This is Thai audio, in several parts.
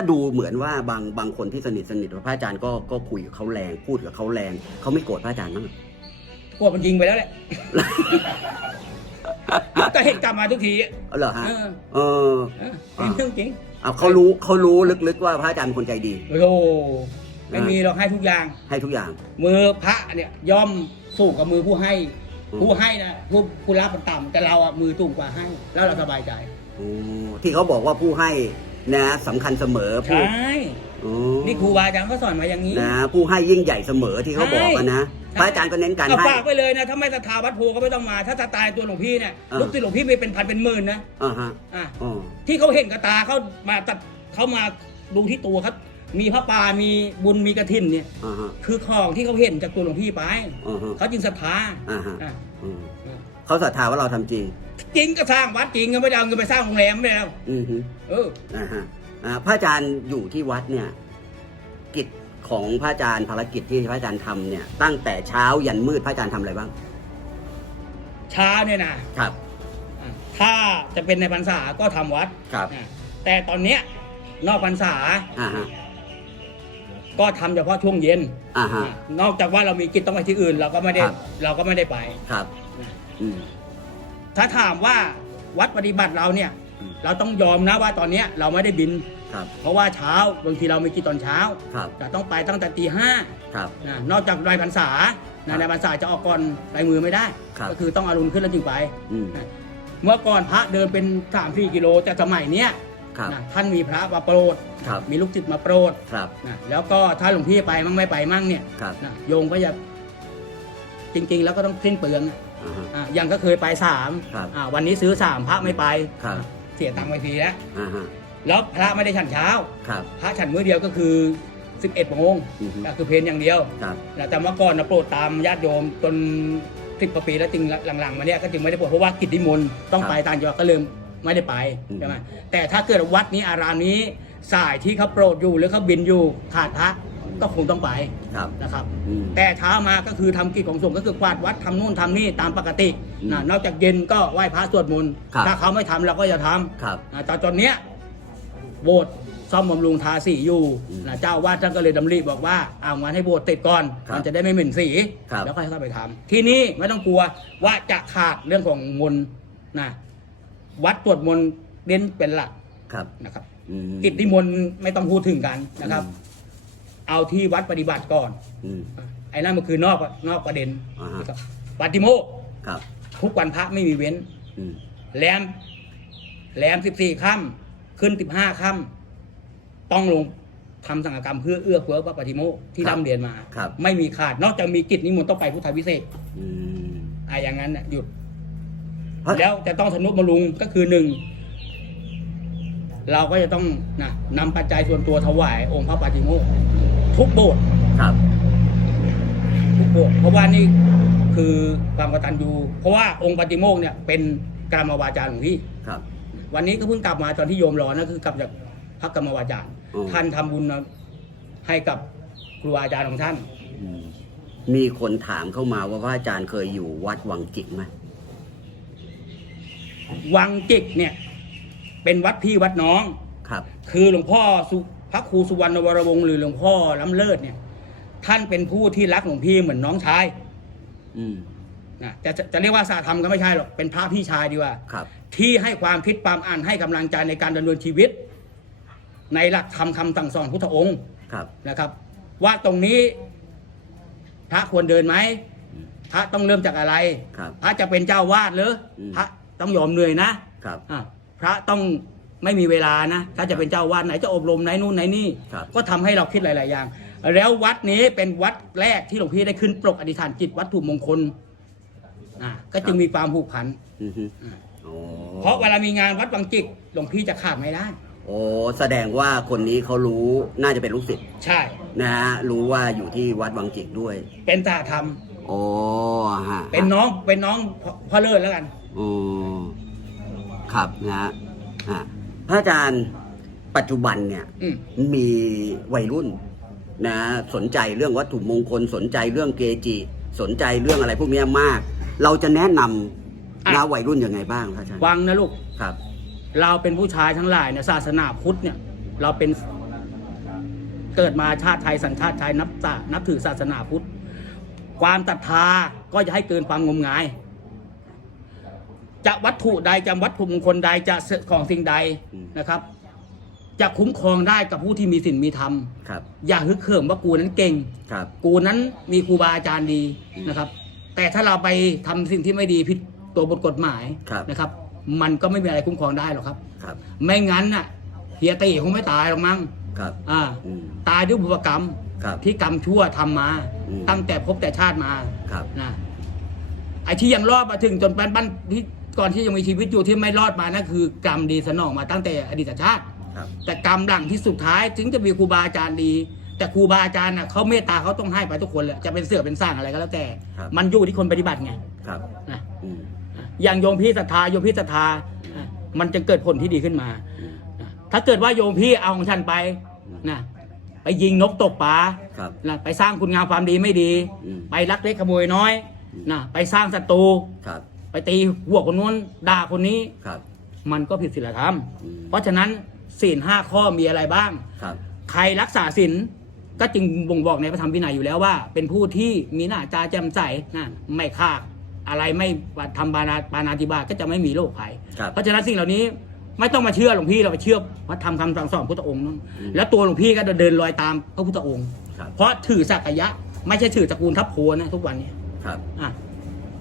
ถ้าดูเหมือนว่าบางบางคนที่สนิทสนิทกับพระอาจารย์ก็ก็คุยกับเขาแรงพูดกับเขาแรงเขาไม่โกรธพระอาจารย์มั้างเหรอพวกมันยิงไปแล้วแหละ แต่เห็นกลับมาทุกทีเอาเหรอเอฮะอเออเออเป็นเรื่องจริงเอาเขารู้เขารู้ลึกๆว่าพระอาจารย์เป็นคนใจดี โอ้โหไม่มีเราให้ทุกอย่าง ให้ทุกอย่าง มือพระเนี่ยย่อมสูงกับมือผู้ให้อืมผู้ให้นะผู้ผู้รับมันต่ำแต่เราอะมือสูงกว่าให้ แล้วเราสบายใจโอ้ที่เขาบอกว่าผู้ให้ นะสำคัญเสมอใชผู้่โอ้นี่ครูบาอาจารย์เขาสอนมาอย่างนี้ นะผู้ให้ยิ่งใหญ่เสมอที่เขาบอกอะนะใช่ พระอาจารย์ก็เน้นการเอาให้ ฝากไปเลยนะถ้าไม่ศรัทธาวัดโพก็ไม่ต้องมา ถ้าศรัทธาในตัวหลวงพี่เนี่ยอ่า ลูกศิษย์หลวงพี่มีเป็นพันเป็นหมื่นนะอ่าฮะอะอ๋อที่เขาเห็นกับตาเขามาตัดเขามาดูที่ตัวครับ มีพระป่ามีบุญมีกระถินเนี่ย อ่าฮะคือของที่เขาเห็นจากตัวหลวงพี่ไปอ่าฮะเขาจึงศรัทธาอ่าฮะอะอืมเขาศรัทธาว่าเราทำจริง จริงก็สร้างวัดจริงก็ไม่ได้เอาเงินไปสร้างโรงแรมไม่ได้เอาอือฮึเออนะฮะอ่าพระอาจารย์อยู่ที่วัดเนี่ย กิจของพระอาจารย์ภารกิจที่พระอาจารย์ทำเนี่ย ตั้งแต่เช้ายันมืดพระอาจารย์ทำอะไรบ้าง เช้าเนี่ยนะครับ อะถ้าจะเป็นในพรรษาก็ทำวัดครับอะแต่ตอนเนี้ยนอกพรรษาอ่าฮะ ก็ทำเฉพาะช่วงเย็นอ่าฮะอะนอกจากว่าเรามีกิจต้องไปที่อื่น เราก็ไม่ได้ครับ เราก็ไม่ได้ไป ครับนะอืม ถ้าถามว่าวัดปฏิบัติเราเนี่ยอืมเราต้องยอมนะว่าตอนเนี้ยเราไม่ได้บิน ครับ เพราะว่าเช้าบางทีเรามีกิจตอนเช้าครับ จะต้องไปตั้งแต่ตีห้าครับ นะนอกจากรายพรรษาครันะบในพรรษาจะออกก่อนลายมือไม่ได้ ครับ ก็คือต้องอารุณขึ้นแล้วจึงไป อืม เมื่อก่อนพระเดินเป็น3ามสี่กิโลแต่สมัยเนี้ยครับ นะท่านมีพระมาโปรด ครับ มีลูกศิษย์มาโปรดครับ นะแล้วก็ถ้าหลวงพี่ไปมั่งไม่ไปมั่งเนี่ยครับ นะโยมก็จะจริง ๆ แล้วก็ต้องสิ้นเปลืองอ่าฮะอะอย่างก็เคยไปสามครับ อะวันนี้ซื้อสามพระไม่ไป ครับเสียตังค์ไปฟรีแล้วอ่าฮะแล้วพระไม่ได้ฉันเช้า ครับพระฉันมื้อเดียวก็คือ 11โมงอือฮึก็คือเพนอย่างเดียว ครับแต่เมื่อก่อนนะโปรดตามญาติโยมจนสิบกว่าปีแล้วจึงหลังๆมาเนี่ยก็จึงไม่ได้โปรดเพราะว่ากิจนิมนต์ต้องไปต่างจังหวัดก็เลยไม่ได้ไปใช่ไหมแต่ถ้าเกิดวัดนี้อารามนี้สายที่เขาโปรดอยู่หรือเขาบินอยู่ขาดพระ ก็คงต้องไปครับนะครับ อืม แต่เช้ามาก็คือทำกิจของสงฆ์ก็คือกวาดวัดทำนู่นทำนี่ตามปกติอืมนะนอกจากเย็นก็ไหว้พระสวดมนต์ครับ ถ้าเขาไม่ทำเราก็จะทำครับนะแต่ตอนเนี้ยโบสถ์ซ่อมบำรุงทาสีอยู่อืมนะเจ้าอาวาดท่านก็เลยดำริบอกว่าเอางานให้โบสถ์ติดก่อนครับมันจะได้ไม่เหม็นสีครับ แล้วค่อยเข้าไปทำที่นี่ไม่ต้องกลัวว่าจะขาดเรื่องของมนต์นะวัดสวดมนต์เน้นเป็นหลักครับนะครับ อืม กิจนิมนต์ไม่ต้องพูดถึงกันนะครับ เอาที่วัดปฏิบัติก่อน อืม ไอ้นั่นมันคือนอกนอกประเด็นอ่าฮะ นะครับปาติโมกข์ครับ ทุกวันพระไม่มีเว้น อืม แรมแรมสิบสี่ค่ำขึ้นสิบห้าค่ำต้องลงทำสังฆกรรมเพื่อเอื้อเฟื้อพระปฏิโมกข์ที่ร่ำเรียนมาครับ ไม่มีขาดนอกจากมีกิจนิมนต์ต้องไปพุทธวิเศษกอืม อะอย่างนั้นน่ะหยุดเพราะแล้วจะต้องทนุบำรุงก็คือหนึ่ง เราก็จะต้องนะนำปัจจัยส่วนตัวถวายองค์พระปฏิโมกข์ทุกโบสถ์ครับทุกโบสถ์เพราะว่านี่คือความกตัญญูเพราะว่าองค์ปฏิโมกข์เนี่ยเป็นกรรมวาจาหลวงพี่ครับ วันนี้ก็เพิ่งกลับมาตอนที่โยมรอนะคือกลับจากพระกรรมวาจารย์อืมท่านทำบุญให้กับครูอาจารย์ของท่านอืมมีคนถามเข้ามาว่าพระอาจารย์เคยอยู่วัดวังจิกไหมวังจิกเนี่ย เป็นวัดพี่วัดน้อง ครับ คือหลวงพ่อสุพระครูสุวรรณวรวงศ์หรือหลวงพ่อล้ำเลิศเนี่ย ท่านเป็นผู้ที่รักหลวงพี่เหมือนน้องชายอืมนะจะจะจะเรียกว่าสาธรรมก็ไม่ใช่หรอกเป็นพระพี่ชายดีกว่า ครับ ที่ให้ความคิดความอ่านให้กำลังใจในการดำเนินชีวิต ในหลักธรรมคำสั่งสอนพุทธองค์ครับ นะครับ ว่าตรงนี้พระควรเดินไหมพระต้องเริ่มจากอะไร ครับพระจะเป็นเจ้าวาดหรืออืมพระต้องยอมเหนื่อยนะครับ อะ พระต้องไม่มีเวลานะถ้าจะเป็นเจ้าวาดไหนจะอบรมไหนนู่นไหนนี่ ครับ ก็ทำให้เราคิดหลาย ๆ อย่าง แล้ววัดนี้เป็นวัดแรกที่หลวงพี่ได้ขึ้นปลกอธิษฐานจิตวัตถุมงคลอะก็จึงมีความผูกพัน อือฮึอืมโอ้เพราะเวลามีงานวัดบางจิกหลวงพี่จะขาดไม่ได้ โอ้แสดงว่าคนนี้เขารู้น่าจะเป็นลูกศิษย์ใช่ นะฮะรู้ว่าอยู่ที่วัดวังจิกด้วยเป็นตาธรรมโอ้ฮะเป็นน้องเป็นน้องพ่อพ่อเลิศแล้วกันโอ้ ครับนะฮะฮะพระอาจารย์ปัจจุบันเนี่ยอืม มีวัยรุ่นนะสนใจเรื่องวัตถุมงคลสนใจเรื่องเกจิ สนใจเรื่องอะไรพวกเนี้ยมาก เราจะแนะนำนะวัยรุ่นยังไงบ้างพระอาจารย์วังนะลูก ครับ เราเป็นผู้ชายทั้งหลายเนี่ยศาสนาพุทธเนี่ย เราเป็นเกิดมาชาติไทยสัญชาติไทยนับศานับถือศาสนาพุทธ ความศรัทธาก็จะให้เกินความงมงาย จะวัตถุใดจะวัตถุมงคลใดจะของสิ่งใดอืมนะครับ จะคุ้มครองได้กับผู้ที่มีศีลมีธรรมครับ อย่าฮึกเหิมว่ากูนั้นเก่งครับ กูนั้นมีครูบาอาจารย์ดีนะครับ แต่ถ้าเราไปทำสิ่งที่ไม่ดีผิดตัวบทกฎหมายครับนะครับ มันก็ไม่มีอะไรคุ้มครองได้หรอกครับครับ ไม่งั้นน่ะเฮียตีคงไม่ตายหรอกมั้งครับอ่าอืมตายด้วยบุพกรรมครับที่กรรมชั่วทำมาอืมตั้งแต่พบแต่ชาติมาครับนะไอ้ที่ยังรอดมาถึงจนปันปันที่ ก่อนที่ยังมีชีวิตอยู่ที่ไม่รอดมานั่นคือกรรมดีสนองมาตั้งแต่อดีตชาติ ครับ แต่กรรมหลังที่สุดท้ายถึงจะมีครูบาอาจารย์ดี แต่ครูบาอาจารย์น่ะเขาเมตตาเขาต้องให้ไปทุกคนแหละจะเป็นเสือเป็นสร้างอะไรก็แล้วแต่ ครับ มันอยู่ที่คนปฏิบัติไงครับ นะอืมอย่างโยมพี่ศรัทธาโยมพี่ศรัทธาอะมันจะเกิดผลที่ดีขึ้นมาอืมนะถ้าเกิดว่าโยมพี่เอาของฉันไปนะไปยิงนกตกปลาครับ นะไปสร้างคุณงามความดีไม่ดี อืม ไปลักเล็กขโมยน้อยนะไปสร้างศัตรู ครับ ไปตีหัวคนนู้นด่าคนนี้ ครับ มันก็ผิดศีลธรรม อืม เพราะฉะนั้นศีลห้าข้อมีอะไรบ้าง ครับ ใครรักษาศีลก็จึงบ่งบอกในพระธรรมวินัยอยู่แล้วว่า เป็นผู้ที่มีหน้าตาแจ่มใสนะไม่ฆ่าอะไรไม่ทำบานาปานาติบาตก็จะไม่มีโรคภัยครับเพราะฉะนั้นสิ่งเหล่านี้ไม่ต้องมาเชื่อหลวงพี่เราไปเชื่อพระธรรมคำสั่งสอนพุทธองค์นั่นอืม แล้วตัวหลวงพี่ก็เดินรอยตามพระพุทธองค์ ครับ เพราะถือสักยะ ไม่ใช่ถือตระกูลทัพโพนะทุกวันเนี้ครับ อะ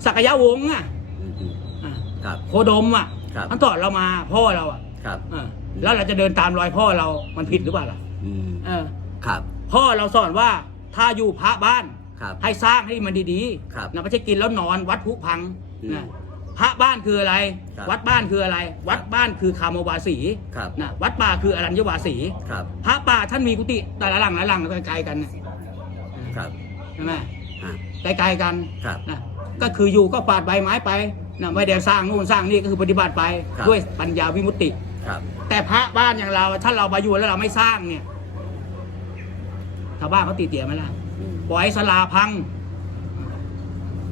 สักยะวงศ์อะ อืมอืมอะครับ โคดมอะครับ มันสอนเรามาพ่อเราอะครับ อะแล้วเราจะเดินตามรอยพ่อเรา มันผิดหรือเปล่าล่ะอืมเออ ครับ พ่อเราสอนว่าถ้าอยู่พระบ้าน ครับ ให้สร้างให้มันดีครับนะไม่ใช่กินแล้วนอนวัดผุพังอืมนะพระบ้านคืออะไร ครับ วัดบ้านคืออะไร วัดบ้านคือคามวาสีครับ นะวัดป่าคืออรัญญวาสี ครับ พระป่าท่านมีกุฏิแต่ละหลังละหลังไกลๆกันนะครับ ใช่ไหมอ่าไกลๆกันครับ นะ ก็คืออยู่ก็ปาดใบไม้ไปนะไม่ได้สร้างนู่นสร้างนี่ก็คือปฏิบัติไปครับ ด้วยปัญญาวิมุตติ ครับแต่พระบ้านอย่างเราถ้าเรามาอยู่แล้วเราไม่สร้างเนี่ยชาวบ้านเขาตีเตียไหมล่ะอืมปล่อยให้สลาพัง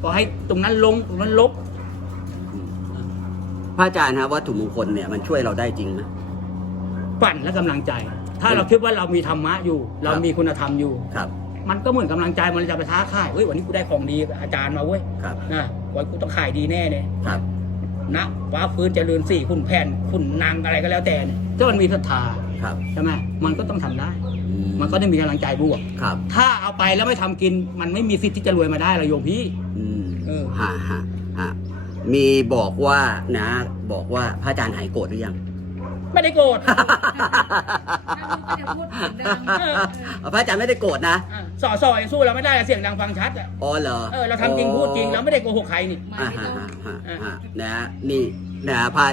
ปล่อยให้ตรงนั้นลงตรงนั้นลบ พระอาจารย์ฮะวัตถุมงคลเนี่ยมันช่วยเราได้จริงไหม ปั่นและกำลังใจ ถ้าเราคิดว่าเรามีธรรมะอยู่ เรามีคุณธรรมอยู่ ครับ มันก็เหมือนกำลังใจมันจะไปท้าขายเฮ้ยวันนี้กูได้ของดีอาจารย์มาเว้ยครับนะวันกูต้องขายดีแน่เลยครับนะฟ้าฟื้นเจริญสี่คุณแผ่นคุณนางอะไรก็แล้วแต่เนี่ยถ้ามันมีศรัทธาครับ Mm. ใช่ไหมมันก็ต้องทำได้อืมันก็ได้มีกำลังใจบวกครับ ถ้าเอาไปแล้วไม่ทำกิน มันไม่มีสิทธิ์ที่จะรวยมาได้หรอกโยมพี่อืมเออฮะฮะฮะมีบอกว่านะ บอกว่าพระอาจารย์หายโกรธหรือยัง ไม่ได้โกรธไม่ได้พูดเสียงดังเออพระอาจารย์ไม่ได้โกรธนะ อะสอสอยังสู้เราไม่ได้เสียงดังฟังชัดอะอ๋อเหรอเออเราทำจริงพูดจริงเราไม่ได้โกหกใครนี่ไม่อ่าไม่ฮะต้องฮะฮะฮะนะนี่นะพระ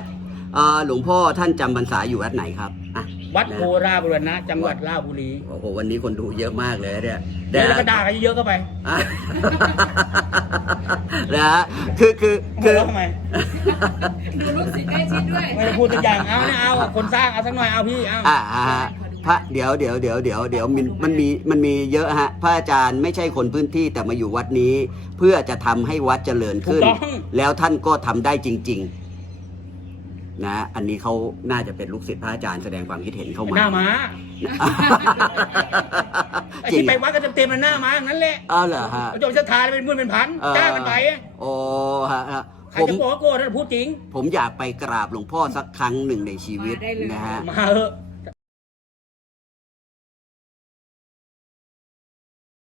เอ่อหลวงพ่อท่านจำพรรษาอยู่วัดไหนครับอะ วัดโพราบุรณะจังหวัดราชบุรีโอ้โหวันนี้คนดูเยอะมากเลยเนี่ยเดี๋ยวแล้วก็ด่ากันเยอะๆเข้าไปอะนะฮะคือคือคืคืออ ทำไมดูลูกศิษย์ใกล้ชิดด้วย ไม่ได้พูดตัวอย่างเอาเนี่ยเอาคนสร้างเอาสักหน่อยเอาพี่เอาอ่าฮะพระเดี๋ยวเดี๋ยวเดี๋ยวเดี๋ยวเดี๋ยวมันมันมีมันมีเยอะฮะพระอาจารย์ไม่ใช่คนพื้นที่แต่มาอยู่วัดนี้ เพื่อจะทำให้วัดเจริญถูกขึ้น ต้อง แล้วท่านก็ทำได้จริง ๆ นะ อันนี้เขาน่าจะเป็นลูกศิษย์พระอาจารย์แสดงความคิดเห็นเข้ามา หน้าม้าไอ้จริงที่ไปวัดก็เต็มๆมันหน้าม้าอย่างนั้นแหละอ้าวเหรอฮะ โยมศรัทธาเป็นหมื่นเป็นพันเอ่อจ้างกันไปอะโอ้ฮะฮะใครผมจะบอกว่าโกรธถ้าพูดจริง ผมอยากไปกราบหลวงพ่อสักครั้งหนึ่งในชีวิตมาได้เลย นะฮะ มาเถอะ